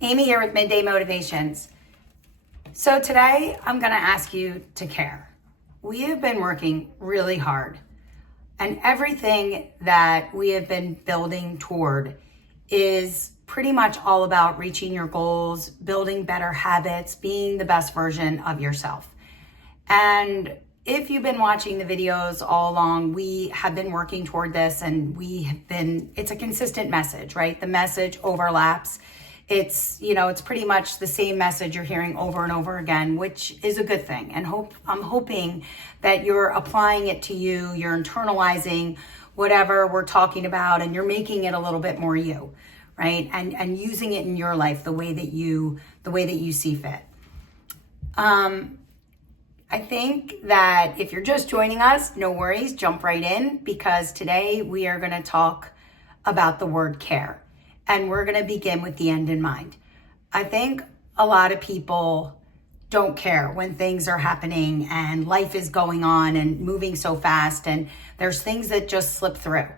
Amy here with Midday Motivations. So today I'm going to ask you to care. We have been working really hard, and everything that we have been building toward is pretty much all about reaching your goals, building better habits, being the best version of yourself. And if you've been watching the videos all along, we have been working toward this, and it's a consistent message, right? The message overlaps. It's pretty much the same message you're hearing over and over again, which is a good thing. And I'm hoping that you're applying it to you, you're internalizing whatever we're talking about, and you're making it a little bit more you, right? And using it in your life the way that you see fit. I think that if you're just joining us, no worries, jump right in, because today we are going to talk about the word care. And we're going to begin with the end in mind. I think a lot of people don't care when things are happening and life is going on and moving so fast, and there's things that just slip through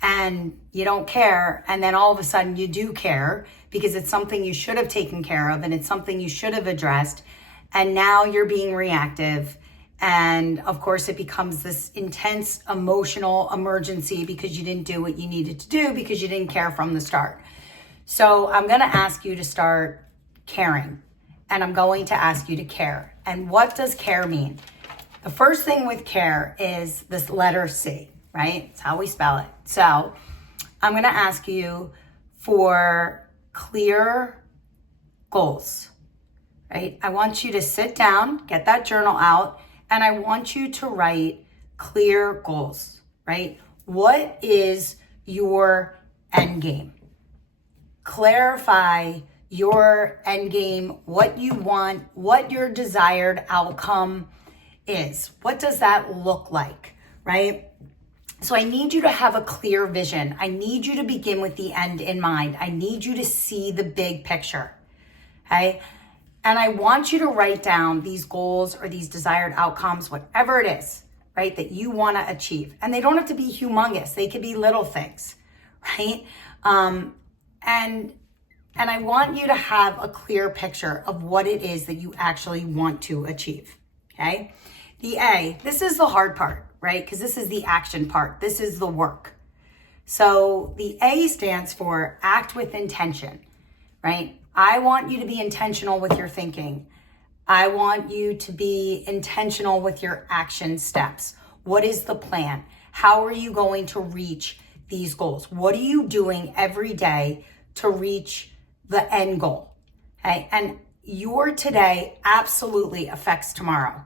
and you don't care. And then all of a sudden you do care because it's something you should have taken care of and it's something you should have addressed. And now you're being reactive. And of course it becomes this intense emotional emergency because you didn't do what you needed to do because you didn't care from the start. So I'm going to ask you to start caring, and I'm going to ask you to care. And what does care mean? The first thing with care is this letter C, right? It's how we spell it. So I'm going to ask you for clear goals, right? I want you to sit down, get that journal out, and I want you to write clear goals, right? What is your end game? Clarify your end game, what you want, what your desired outcome is. What does that look like, right? So I need you to have a clear vision. I need you to begin with the end in mind. I need you to see the big picture, okay? And I want you to write down these goals or these desired outcomes, whatever it is, right, that you want to achieve. And they don't have to be humongous. They could be little things, right? And I want you to have a clear picture of what it is that you actually want to achieve, okay? The A, this is the hard part, right? Because this is the action part. This is the work. So the A stands for act with intention, right? I want you to be intentional with your thinking. I want you to be intentional with your action steps. What is the plan? How are you going to reach these goals? What are you doing every day to reach the end goal? Okay? And your today absolutely affects tomorrow.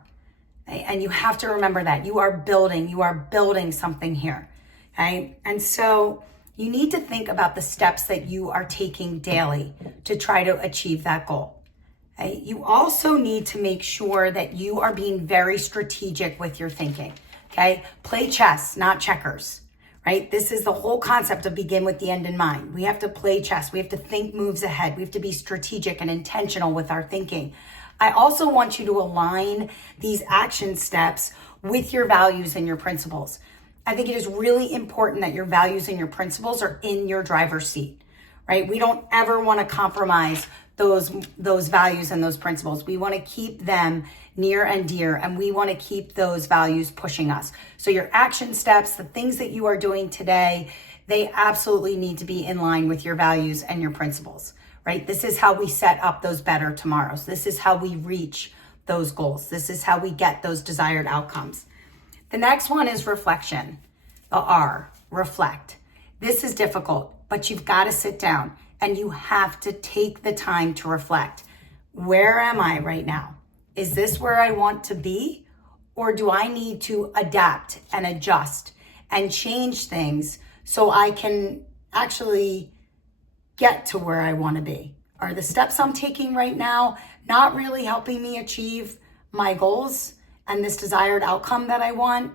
Okay? And you have to remember that you are building something here. Okay? And so you need to think about the steps that you are taking daily to try to achieve that goal. Okay? You also need to make sure that you are being very strategic with your thinking. Okay? Play chess, not checkers. Right? This is the whole concept of begin with the end in mind. We have to play chess. We have to think moves ahead. We have to be strategic and intentional with our thinking. I also want you to align these action steps with your values and your principles. I think it is really important that your values and your principles are in your driver's seat, right? We don't ever want to compromise those values and those principles. We want to keep them near and dear, and we want to keep those values pushing us. So your action steps, the things that you are doing today, they absolutely need to be in line with your values and your principles, right? This is how we set up those better tomorrows. This is how we reach those goals. This is how we get those desired outcomes. The next one is reflection. The R, reflect. This is difficult, but you've got to sit down and you have to take the time to reflect. Where am I right now? Is this where I want to be? Or do I need to adapt and adjust and change things so I can actually get to where I want to be? Are the steps I'm taking right now not really helping me achieve my goals and this desired outcome that I want?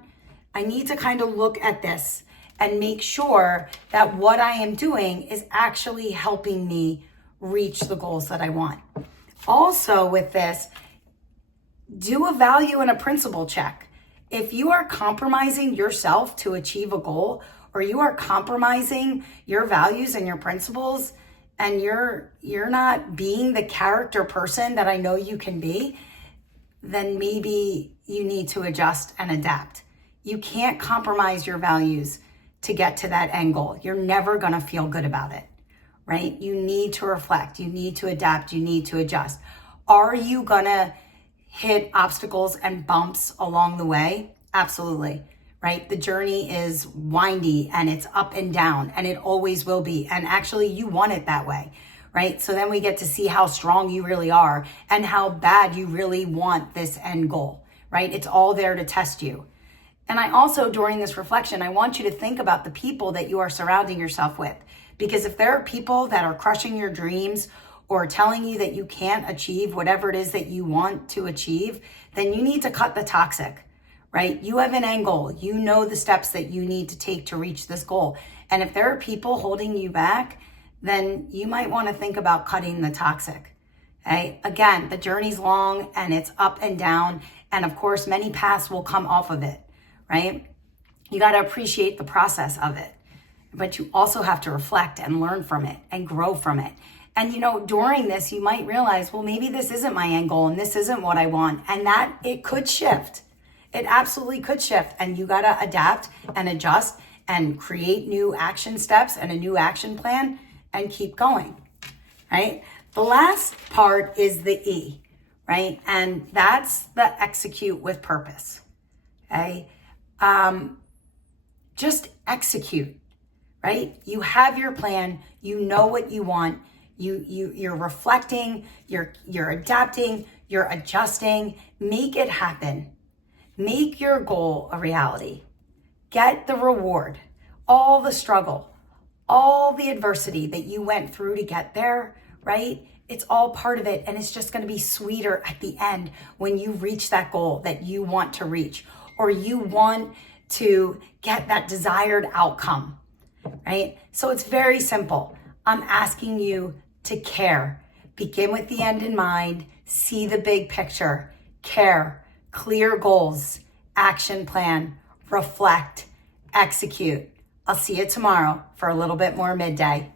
I need to kind of look at this and make sure that what I am doing is actually helping me reach the goals that I want. Also with this, do a value and a principle check. If you are compromising yourself to achieve a goal, or you are compromising your values and your principles, and you're not being the character person that I know you can be, then maybe you need to adjust and adapt. You can't compromise your values to get to that end goal. You're never going to feel good about it, right? You need to reflect. You need to adapt. You need to adjust. Are you going to hit obstacles and bumps along the way? Absolutely, right? The journey is windy and it's up and down, and it always will be. And actually, you want it that way, right? So then we get to see how strong you really are and how bad you really want this end goal, right? It's all there to test you. And I also, during this reflection, I want you to think about the people that you are surrounding yourself with. Because if there are people that are crushing your dreams or telling you that you can't achieve whatever it is that you want to achieve, then you need to cut the toxic, right? You have an end goal. You know the steps that you need to take to reach this goal. And if there are people holding you back, then you might want to think about cutting the toxic. Okay? Again, the journey's long and it's up and down. And of course, many paths will come off of it, right? You got to appreciate the process of it, but you also have to reflect and learn from it and grow from it. And during this, you might realize, well, maybe this isn't my end goal and this isn't what I want. And that it could shift. It absolutely could shift. And you got to adapt and adjust and create new action steps and a new action plan and keep going, right? The last part is the E, right? And that's the execute with purpose, okay? Just execute, right? You have your plan, you know what you want, you're reflecting, you're adapting, you're adjusting. Make it happen. Make your goal a reality. Get the reward, all the struggle, all the adversity that you went through to get there, right? It's all part of it, and it's just going to be sweeter at the end when you reach that goal that you want to reach, or you want to get that desired outcome, right? So it's very simple. I'm asking you to care. Begin with the end in mind. See the big picture. Care. Clear goals. Action plan. Reflect. Execute. I'll see you tomorrow for a little bit more midday.